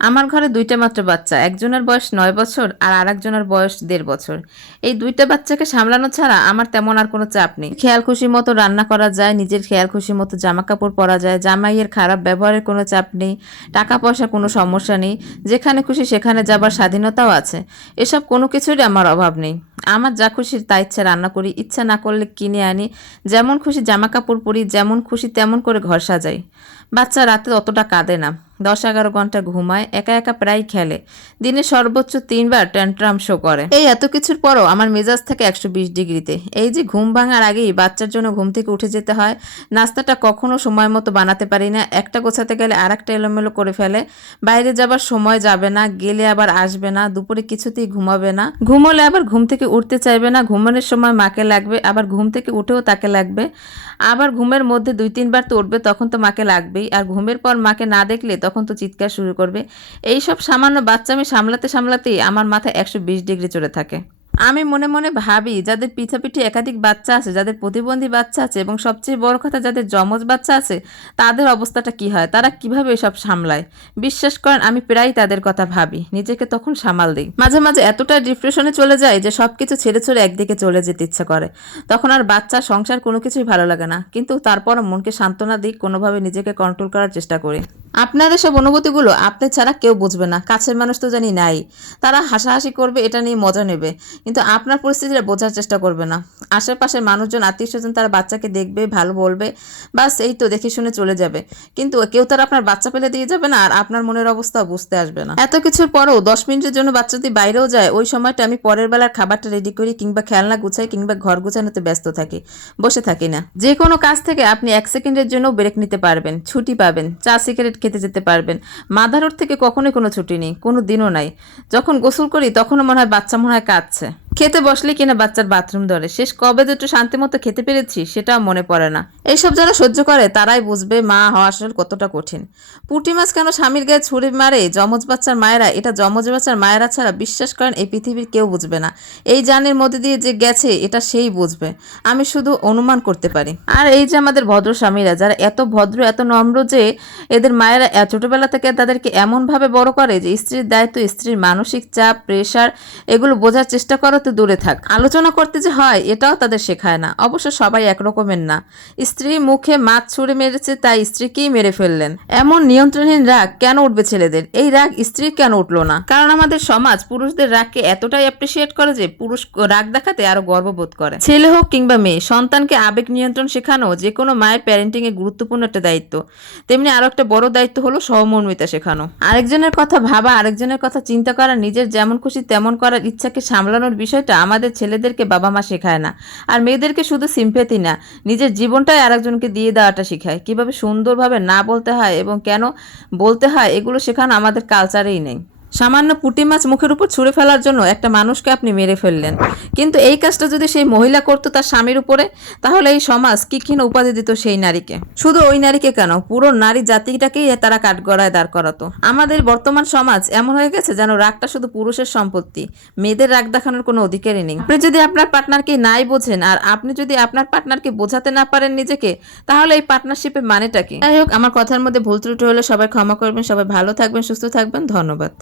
আমার ঘরে দুইটা মাত্র বাচ্চা, একজনের বয়স 9 বছর আর আরেকজনের বয়স 1.5 বছর। এই দুইটা বাচ্চাকে সামলানো ছাড়া আমার তেমন আর কোনো চাপ নেই। খেয়াল খুশি মতো রান্না করা যায়, নিজের খেয়াল খুশি মতো জামা কাপড় পরা যায়, জামাইয়ের খারাপ ব্যবহারের কোনো চাপ নেই, টাকা পয়সা কোনো সমস্যা নেই, যেখানে খুশি সেখানে যাবার স্বাধীনতাও আছে। এসব কোনো কিছুরই আমার অভাব নেই। আমার যা খুশি তা ইচ্ছা রান্না করি, ইচ্ছা না করলে কিনে আনি, যেমন খুশি জামা কাপড় পরি, যেমন খুশি তেমন করে ঘর সাজাই। বাচ্চা রাতে অতটা কাঁদে না, 10-11 ঘন্টা ঘুমায়, একা একা প্রায় খেলে, দিনে সর্বোচ্চ 3বার ট্যান্ট্রাম শো করে। এই এত কিছুর পরও আমার মেজাজ থাকে 120 ডিগ্রিতে। এই যে ঘুম ভাঙার আগেই বাচ্চার জন্য ঘুম থেকে উঠে যেতে হয়, নাস্তাটা কখনো সময় মতো বানাতে পারি না, একটা গোছাতে গেলে আর একটা এলোমেলো করে ফেলে, বাইরে যাবার সময় যাবে না, গেলে আবার আসবে না, দুপুরে কিছুতেই ঘুমাবে না, ঘুমোলে আবার ঘুম থেকে উঠতে চাইবে না, ঘুমানোর সময় মাকে লাগবে, আবার ঘুম থেকে উঠেও তাকে লাগবে, আবার ঘুমের মধ্যে 2-3বার তো উঠবে, তখন তো মাকে লাগবেই, আর ঘুমের পর মাকে না দেখলে তখন তো চিৎকার শুরু করবে। এই সব সামান্য বাচ্চা আমি সামলাতে সামলাতেই আমার মাথায় 120 ডিগ্রি চলে থাকে। আমি মনে মনে ভাবি, যাদের পিঠাপিঠি একাধিক বাচ্চা আছে, যাদের প্রতিবন্ধী বাচ্চা আছে, এবং সবচেয়ে বড় কথা যাদের যমজ বাচ্চা আছে, তাদের অবস্থাটা কি হয়, তারা কিভাবে এসব সামলায়। বিশ্বাস করেন, আমি প্রায় তাদের কথা ভাবি, নিজেকে তখন সামাল দিই। মাঝে মাঝে এতটা ডিপ্রেশনে চলে যায় যে সবকিছু ছেড়ে ছেড়ে একদিকে চলে যেতে ইচ্ছা করে। তখন আর বাচ্চা সংসার কোনো কিছুই ভালো লাগে না, কিন্তু তারপরও মনকে সান্ত্বনা দিই, কোনোভাবে নিজেকে কন্ট্রোল করার চেষ্টা করি। আপনার এসব অনুভূতিগুলো আপনি ছাড়া কেউ বুঝবে না, কাছের মানুষ তো জানি নাই, তারা হাসাহাসি করবে, এটা নিয়ে মজা নেবে, কিন্তু আপনার পরিস্থিতিটা বোঝার চেষ্টা করবে না। আশেপাশের মানুষজন, আত্মীয় স্বজন তারা বাচ্চাকে দেখবে, ভালো বলবে, বাস এই তো দেখে শুনে চলে যাবে, কিন্তু কেউ তারা আপনার বাচ্চা পেলে দিয়ে যাবে না, আর আপনার মনের অবস্থা বুঝতে আসবে না। এত কিছুর পরেও 10 মিনিটের জন্য বাচ্চা যদি বাইরেও যায়, ওই সময়টা আমি পরের বেলার খাবারটা রেডি করি, কিংবা খেলনা গুছাই, কিংবা ঘর গুছানোতে ব্যস্ত থাকি, বসে থাকি না। যে কোনো কাজ থেকে আপনি 1 সেকেন্ডের জন্য ব্রেক নিতে পারবেন, ছুটি পাবেন, চা সিগারেট খেতে যেতে পারবেন। মাদার রোড থেকে কখনোই কোনো ছুটি নেই, কোনো দিনও নাই। যখন গোসল করি তখনও মনে হয় বাচ্চা মনে হয় কাঁদছে। খেতে বসলে কিনা বাচ্চার বাথরুম ধরে, শেষ কবে যে একটু শান্তি মতো খেতে পেরেছি সেটাও মনে পড়ে না। এইসব যারা সহ্য করে তারাই বুঝবে মা হওয়া আসলে কতটা কঠিন। পুঁটি মাছ কেন স্বামীর গায়ে ছুরি মারে যমজ বাচ্চার মায়েরা, এটা যমজ বাচ্চার মায়েরা ছাড়া বিশ্বাস করেন এই পৃথিবীর কেউ বুঝবে না। এই জানের মধ্যে দিয়ে যে গেছে এটা সেই বুঝবে, আমি শুধু অনুমান করতে পারি। আর এই যে আমাদের ভদ্র স্বামীরা, যারা এত ভদ্র এত নম্র যে এদের মায়েরা ছোটবেলা থেকে তাদেরকে এমনভাবে বড় করে যে স্ত্রীর দায়িত্ব, স্ত্রীর মানসিক চাপ, প্রেশার, এগুলো বোঝার চেষ্টা করো তো দূরে থাক, আলোচনা করতে যে হয় এটাও তাদের শেখায় না। অবশ্য সবাই একরকমের না। স্ত্রী মুখে মাছ ছুঁড়ে মেরেছে তাই স্ত্রীকেই মেরে ফেললেন, এমন নিয়ন্ত্রণহীন রাগ কেন উঠবে ছেলেদের? এই রাগ স্ত্রীর কেন উঠলো না? কারণ আমাদের সমাজ পুরুষদের রাগকে এতটাই অ্যাপ্রিসিয়েট করে যে পুরুষ রাগ দেখাতে আরো গর্ববোধ করে। ছেলে হোক কিংবা মেয়ে, সন্তানকে আবেগ নিয়ন্ত্রণ শেখানো যে কোনো মায়ের প্যারেন্টিং এ গুরুত্বপূর্ণ একটা দায়িত্ব। তেমনি আরো একটা বড় দায়িত্ব হলো সহমর্মিতা শেখানো। আরেকজনের কথা ভাবা, আরেকজনের কথা চিন্তা করা, নিজের যেমন খুশি তেমন করার ইচ্ছাকে সামলানোর বিষয়টা আমাদের ছেলেদেরকে বাবা মা শেখায় না। আর মেয়েদেরকে শুধু সিম্প্যাথি না, নিজের জীবনটাই আরেকজনকে দিয়ে দেওয়াটা শেখায়। কিভাবে সুন্দরভাবে না বলতে হয় এবং কেন বলতে হয়, এগুলো শেখানো আমাদের কালচারেই নেই। সামান্য পুঁটি মাছ মুখের উপর ছুঁড়ে ফেলার জন্য একটা মানুষকে আপনি মেরে ফেললেন, কিন্তু এই কাজটা যদি সেই মহিলা করতো তার স্বামীর উপরে, তাহলে এই সমাজ কি কিনা উপাধি দিত সেই নারীকে। শুধু ওই নারীকে কেন, পুরো নারী জাতিটাকেই তারা কাঠগড়ায় দাঁড় করাতো। আমাদের বর্তমান সমাজ এমন হয়ে গেছে যেন রাগটা শুধু পুরুষের সম্পত্তি, মেয়েদের রাগ দেখানোর কোনো অধিকারই নেই। আপনি যদি আপনার পার্টনারকে নাই বোঝেন, আর আপনি যদি আপনার পার্টনারকে বোঝাতে না পারেন নিজেকে, তাহলে এই পার্টনারশিপের মানেটা কি? যাই হোক, আমার কথার মধ্যে ভুল ত্রুটি হলে সবাই ক্ষমা করবেন। সবাই ভালো থাকবেন, সুস্থ থাকবেন, ধন্যবাদ।